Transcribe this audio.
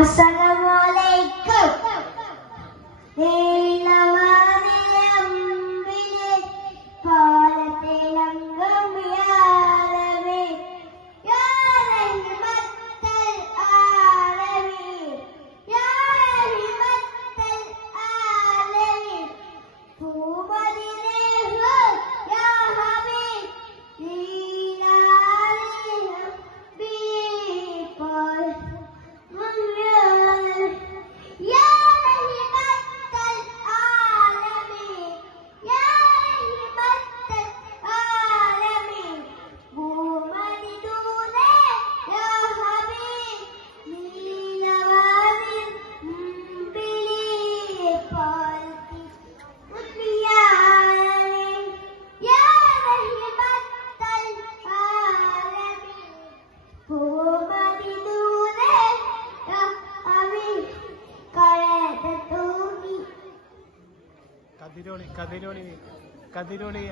അസ്സലാമലൈക്കും. പാലത്തിലങ്ങ് കതിരോളി കതിരോളി കതിരോളി